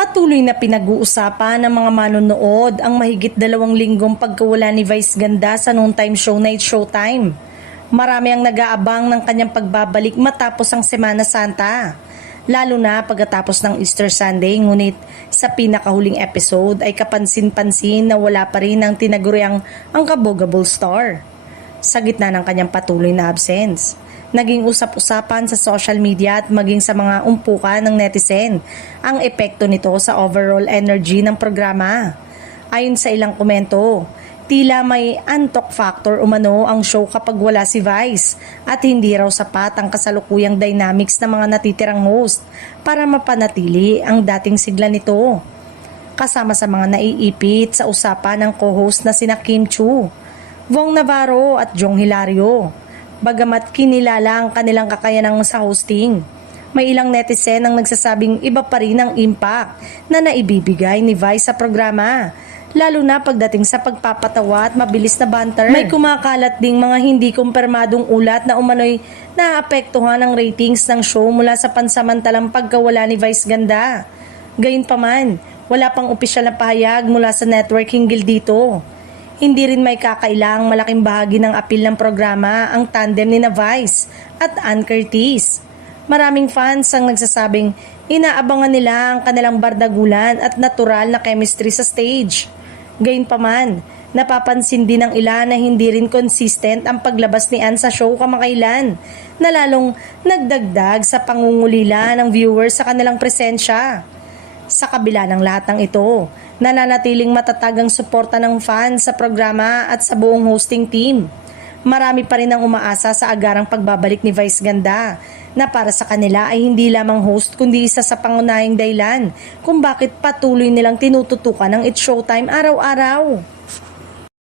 Patuloy na pinag-uusapan ng mga manonood ang mahigit 2 linggong pagkawala ni Vice Ganda sa noontime show Night Showtime. Marami ang nag-aabang ng kanyang pagbabalik matapos ang Semana Santa, lalo na pagkatapos ng Easter Sunday. Ngunit sa pinakahuling episode ay kapansin-pansin na wala pa rin ang tinaguriang ang kabogable star. Sa gitna ng kanyang patuloy na absence, naging usap-usapan sa social media at maging sa mga umpukan ng netizen ang epekto nito sa overall energy ng programa. Ayon sa ilang komento, tila may antok factor umano ang show kapag wala si Vice at hindi raw sapat ang kasalukuyang dynamics ng mga natitirang host para mapanatili ang dating sigla nito. Kasama sa mga naiipit sa usapan ng co-host na sina Kim Chu, Vong Navarro at Jong Hilario. Bagamat kinilala ang kanilang kakayanang sa hosting, may ilang netizen ang nagsasabing iba pa rin ang impact na naibibigay ni Vice sa programa, lalo na pagdating sa pagpapatawa at mabilis na banter. May kumakalat ding mga hindi kumpirmadong ulat na umano'y naapektuhan ang ratings ng show mula sa pansamantalang pagkawala ni Vice Ganda. Gayunpaman, wala pang opisyal na pahayag mula sa network hinggil dito. Hindi rin may kakailang malaking bahagi ng appeal ng programa ang tandem ni Vice at Ann Curtis. Maraming fans ang nagsasabing inaabangan nila ang kanilang bardagulan at natural na chemistry sa stage. Gayunpaman, napapansin din ng ilan na hindi rin consistent ang paglabas ni Ann sa show kamakailan, na lalong nagdagdag sa pangungulila ng viewers sa kanilang presensya. Sa kabila ng lahat ng ito, nananatiling matatag ang suporta ng fans sa programa at sa buong hosting team. Marami pa rin ang umaasa sa agarang pagbabalik ni Vice Ganda, na para sa kanila ay hindi lamang host kundi isa sa pangunahing dahilan kung bakit patuloy nilang tinututukan ng It's Showtime araw-araw.